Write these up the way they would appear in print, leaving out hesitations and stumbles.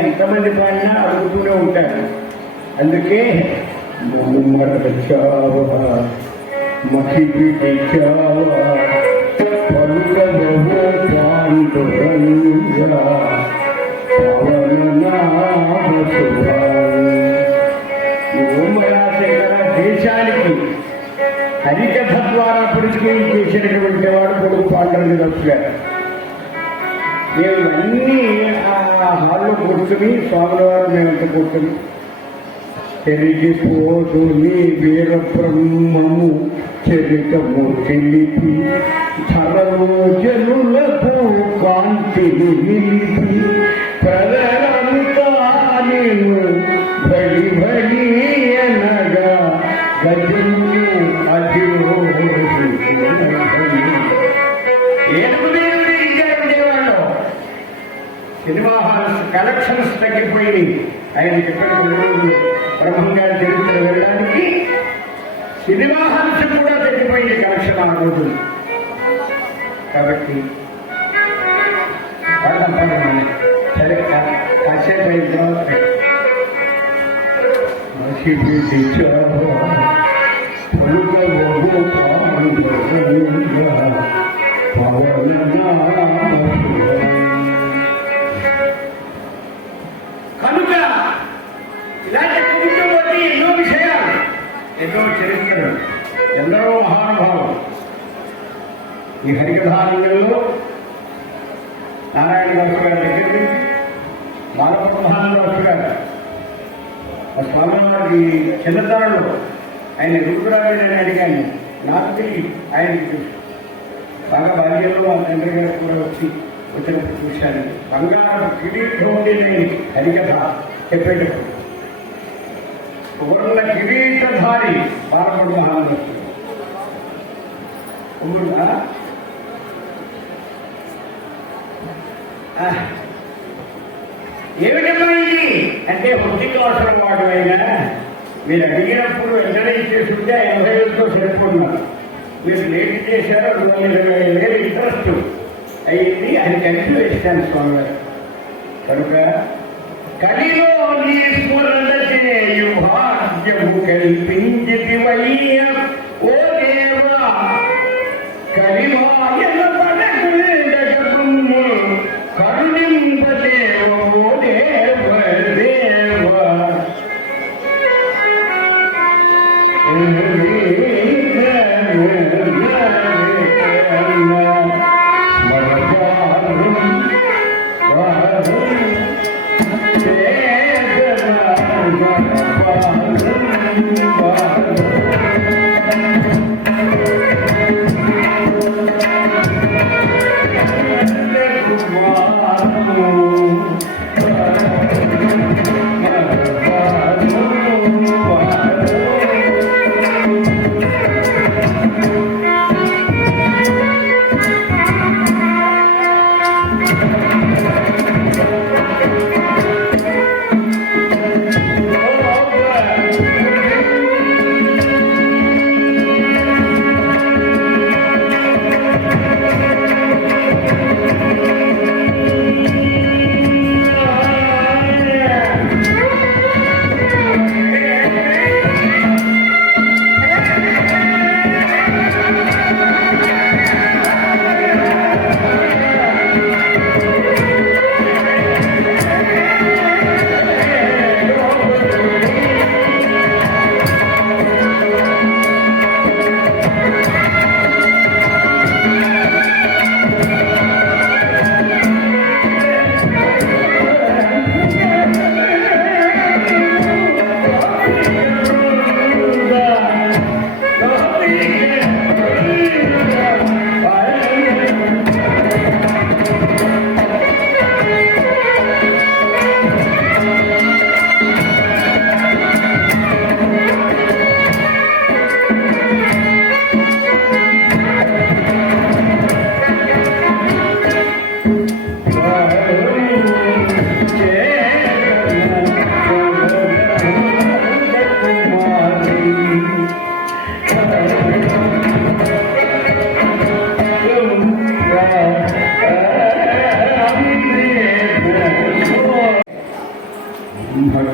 ఎంతమంది పాడినా అడుగుతూనే ఉంటారు. అందుకే మహిళ దేశానికి హరికథ ద్వారా పరిచయం చేసినటువంటి వాడు కొడుకు పాండురంగదాసు గారు. మేము అన్నీ ఆ హాల్లో కూర్చుని స్వాముల వారు మేమంతా కూర్చుని చెరిగిపోదు నీ వీర బ్రహ్మము చరితము తెలిపి ధరలో జనులకు కాంతిని నిలిపి ప్రజలంతా నేను బడి బడి అనగా గజము అదిలో సినిమా హాల్స్ కలెక్షన్స్ తగ్గిపోయి ఆయన చెప్పిన బ్రహ్మంగారి చరిత్ర వెళ్ళడానికి సినిమా హాల్స్ కూడా తగ్గిపోయింది కలెక్షన్ ఆ రోజు. కాబట్టి సరే కాసేపు అయితే కనుక ఇలాంటి కుటుంబంలో ఎన్నో విషయాలు, ఎన్నో చరిత్రలు, ఎందరో మహానుభావులు ఈ హరికథానంలో నారాయణ దాసు గారి దగ్గర నుంచి బాలబ్రహ్మానందదాసు గారు ఆ స్వామివారి చిన్నతనంలో ఆయన రుద్రాజుని అని అడిగాను. నాకు తెలియదు, ఆయనకి తెలుసు. బాగా బాల్యంలో మా తండ్రి గారు కూడా వచ్చినప్పుడు చూశాను. బంగారం కిరీటం లేని హరికథ చెప్పేటప్పుడు సువర్ణ కిరీటధారి బాలబ్రహ్మానందదాసు ఏమిటమ్మా ఇది అంటే వృత్తికి అవసరం వాడమైనా మీరు అడిగినప్పుడు వెంటనే ఇచ్చేస్తుంటే 80,000తో సరిపోతున్నారు. మీరు లేట్ చేశారు 220,000 ఇంట్రెస్ట్ అయ్యింది. అది కలిసి వేస్తాను స్వామివారు. కనుక కలిలో నీ స్మరణ చేయు భాగ్యము కల్పించితివయ్య ఓ దేవా కలిమాయన పడకుండగము కరుణింపదేవ ఓ దేవ దేవ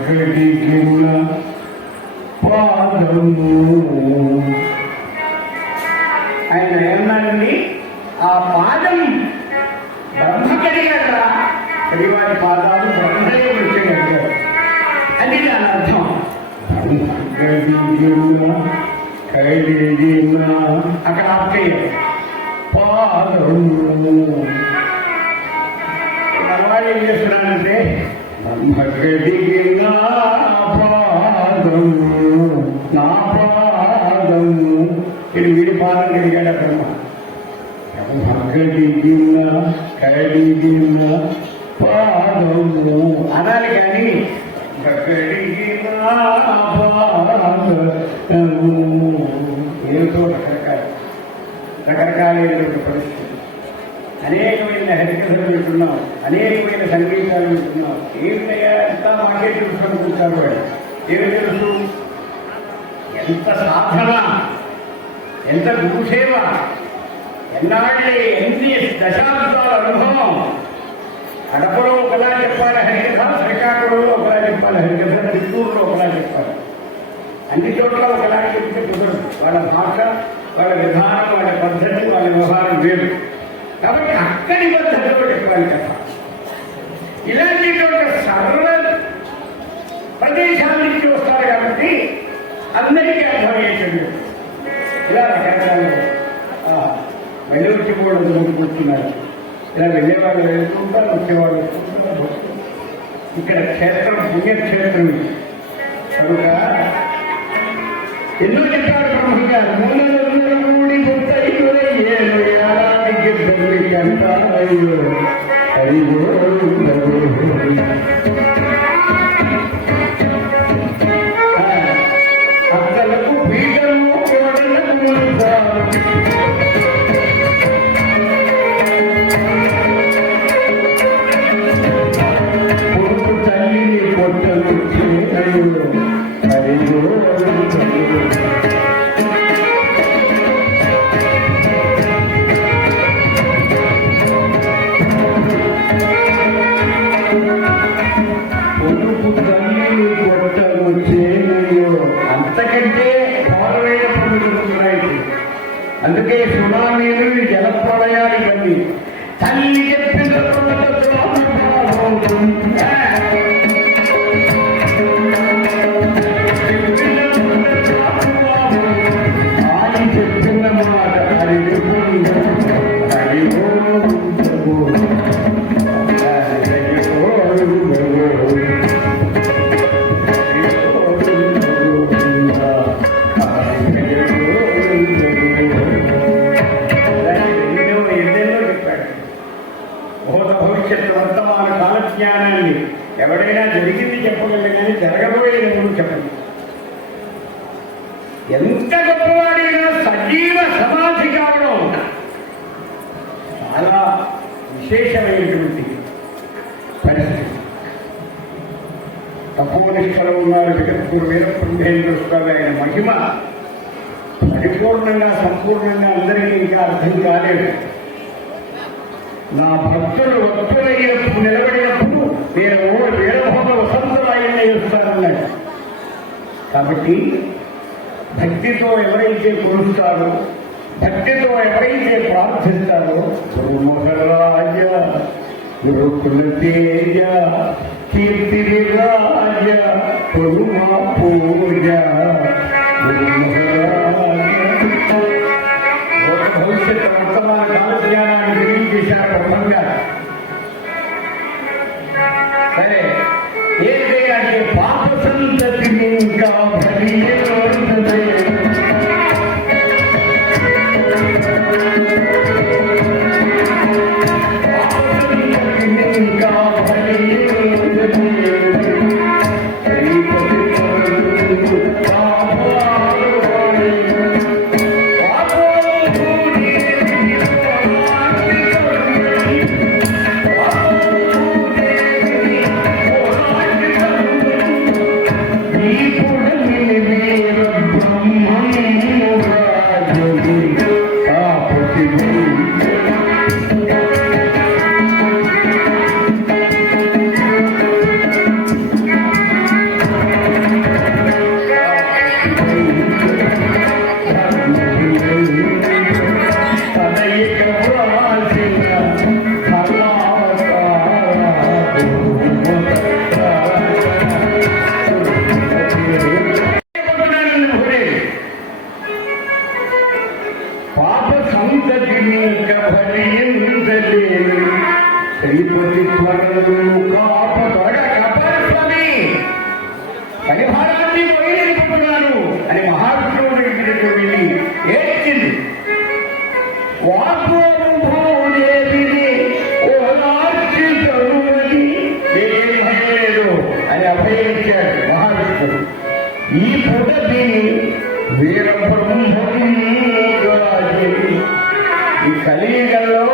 కడిగిన పాదము. ఆయన ఏమన్నారండి? ఆ పాదం బ్రహ్మ కడిగారా, కడివారి పాదాలు బ్రహ్మయే వచ్చి కడిగారు. అది దాని అర్థం. కడిగిన అక్కడ ఆప్యాయం పాదము. వాళ్ళు ఏం చేస్తున్నారంటే బ్రహ్మ కడిగిన పాదము, నా పాదము. ఇది వీడి పాదం కడిగాడు బ్రహ్మ. కడిగిన కడిగిన పాదము అనాలి కానీ కడిగిన పాదము ఏమిటో రకరకాలైనటువంటి పరిస్థితి. అనేకమైన హరికథలు వింటున్నాం, అనేకమైన సంగీతాలు వింటున్నాం. ఏమిటయ్యా ఎంత మాకే తెలుసు అనుకుంటారు వాడు. ఏమి తెలుసు? ఎంత సాధన, ఎంత గురుసేవ, ఎన్నాళ్ళే, ఎన్ని దశాబ్దాల అనుభవం. కడపలో ఒకలా చెప్పాలి హరికథ, శ్రీకాకుళంలో ఒకలా చెప్పాలి హరికథ, చిత్తూరులో ఒకలా చెప్పాలి. అన్ని చోట్ల ఒకలా చెప్తే కుదరదు. వాళ్ళ భాష, వాళ్ళ విధానం, వాళ్ళ పద్ధతి, వాళ్ళ వ్యవహారం వేరు. కాబట్టి అక్కడి పద్ధతిలో చెప్పాలి కదా. ఇలాంటి సరళ ప్రదేశాల నుంచి వస్తారు కాబట్టి అందరికీ అర్థమయ్యేటట్టు ఇలా రకరకాల వెళ్ళొచ్చిపోవడం కూర్చున్నారు. ఇలా వెళ్ళేవాళ్ళు వెళ్తుంటారు, వచ్చేవాళ్ళు వస్తుంటారు. ఇక్కడ క్షేత్రం పుణ్యక్షేత్రం కనుక ఎన్నో చెప్పారు బ్రహ్మగారు. మూలూడి అక్కలకు పీఠము కొడుకు తల్లిని కొట్టలు అంతకంటే పౌరమైన పనులు ఉన్నాయి. అందుకే సునామీలు, జలప్రళయాలు ఇవన్నీ తల్లి చెప్పిన ఆయన చెప్పిన మాట అది వర్తమాన కాలజ్ఞానాన్ని ఎవడైనా జరిగింది చెప్పగలరు కానీ జరగబోయేది ఎప్పుడు చెప్పండి. ఎంత గొప్పవాడైనా సజీవ సమాధి కావడం చాలా విశేషమైనటువంటి పరిస్థితి. తక్కువ నిష్ఠలో ఉన్నారు జగద్గురు వీరబ్రహ్మేంద్ర ఆయన మహిమ పరిపూర్ణంగా సంపూర్ణంగా అందరికీ ఇంకా అర్థం కాలేదు. నా భక్తులు భక్తులైనప్పుడు నిలబడినప్పుడు నేను వీరభోగ వసంతరాయణ చేస్తానన్నాడు. కాబట్టి భక్తితో ఎవరైతే కొలుస్తారో, భక్తితో ఎవరైతే ప్రార్థిస్తారో గురుమహరాజ గురుకుల తేజ కీర్తిరాజ గురుమా పూజ భవిష్యత్తు వర్తమాన కాలజ్ఞానాన్ని తెలియజేశారు బ్రహ్మంగా. సరే ఏదంటే పాప సంతతిని ఇంకా కాపు త్వరగా కాపాడు స్వామి, పరిహారాన్ని పోయిననుకుంటున్నాను అని మహావిష్ణువు దగ్గరికి వెళ్ళి ఏడ్చింది. ఏం భయం లేదు అని అభయం ఇచ్చాడు మహావిష్ణువు. ఈ పూట దీని వీరబ్రహ్మం ఈ కలియుగంలో